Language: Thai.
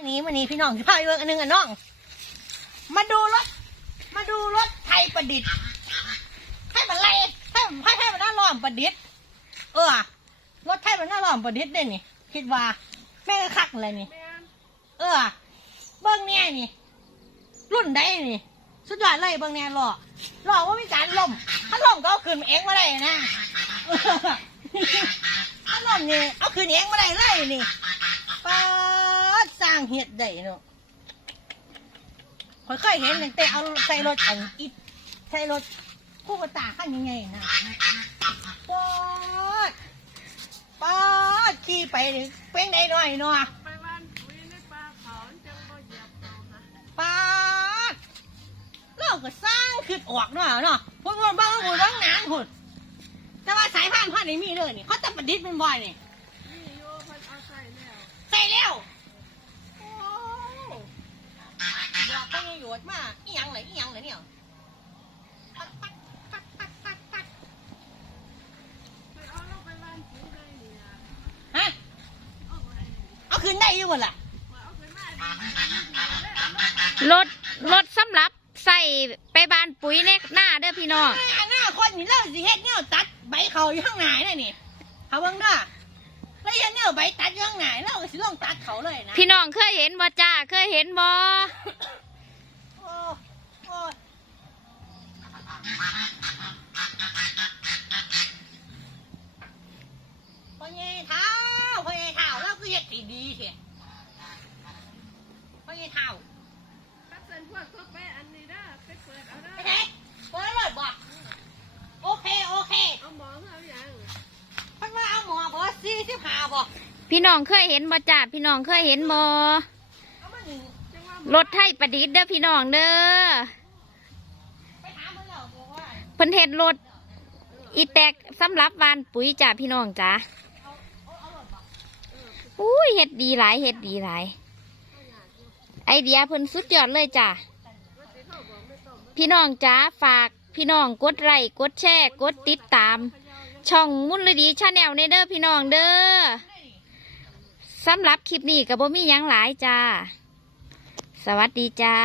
วันนี้วันนี้พี่น้องที่พาไปเบิ่งอันหนึงอะน้อง มาดูรถ มาดูรถไทยประดิษฐ์ให้มันไล่ให้มันให้ให้มันน่าล้อมประดิษฐ์ เออรถไทยมันน่าล้อมประดิษฐ์เด้นี่ คิดว่า แม่งก็คักเลยนี่ เออ เบิ้งเนี่ยนี่ รุ่นใดนี่ สุดยอดเลยเบิ้งเนี่ยหล่อหล่อว่ามีการล่ม ถ้าล่มก็เอาคืนเองมาได้นะถ้าล่มนี่เอาคืนเองมาได้เลยนี่างเห็ดได้เนาะค่อยๆเห็นตั้งแต่เอาใส่รถอันอิดใส่รถคู่กระตาขั้นยังไงนะป้าดป้าดขี่ไปนี่เป็นไดหน่อยเนาะไปบ้านปุ๋ยในป่าเขาจังบ่เหยียบเขาฮะป้าดเราก็สร้างขึ้นออกเนาะเนาะพวกมันบ้างหูร้องนานหุ่นแต่ว่าสายพันธุ์พันธุ์นี้มีเลยนี่เขาจะประดิษฐ์เป็นบ่อยนี่โยเพันเอาใส่แล้ว ใส่แล้วโอ้บอกไปยังหยว ดมาอีหยังเลยอีหยังเลยเนี่ยปัดปัดปัดปัดปัดปัดไปเอาเราไปบ้านปุ๋ยได้เนี่ยฮะเอาไปเอาคืนได้อยู่บ่ล่ะว่าเอาไปบ้านปุ๋ยได้รถรถสำหรับใส่ไปบานปุ๋ยในหน้าเด้อพี่น้องหน้าหน้าคนนี่เราสิเฮ็ดเนี่ยตัดใบเขาอยู่ข้างหน้าน่ะนี่เอาเบิ่งเด้อแล้วเฮ็ดเนี่ยใบตัดอยู่ข้างหน้าเราก็สิลองตัดเขาเลยนะพี่น้องเคยเห็นบ่จ้าเคยเห็นบ่ โอ้โอ้พ่ อใหญ่เท้าพ่อใหญ่เท้าเราก็เฮ็ดดีดีเถอะพ่อใหญ่เท้าถ้าเส้นพวกก็ไปอันนี้ได้ไปเปิดเอาได้ไปไหนเปิดเลยบอกโอเคโอเคเอาหมอเอาอย่างเพิ่นว่าเอาหมอเบอร์สี่สิบห้าบอกพี่น้องเคยเห็นบ่จ้าพี่น้องเคยเห็นบ่เอามาหนึ่งจังว่ารถไทยประดิษฐ์เด้อพี่น้องเด้อไปถามเพิ่นแล้วบอกว่า เพิ่นเฮ็ดรถอีแตกสำหรับบานปุ๋ยจ้าพี่น้องจ้าเอาเอาเอารถบอก อุ้ยเฮ็ดดีหลายเฮ็ดดีหลาย ไอเดียเพิ่นสุดยอดเลยจ้าพี่น้องจ้าฝากพี่น้องกดไลค์กดแชร์กดติดตาม ช่องมุนลดีชาแนลในเด้อพี่น้องเด้อสำหรับคลิปนี้กับบ่มียังหลายจ้า สวัสดีจ้า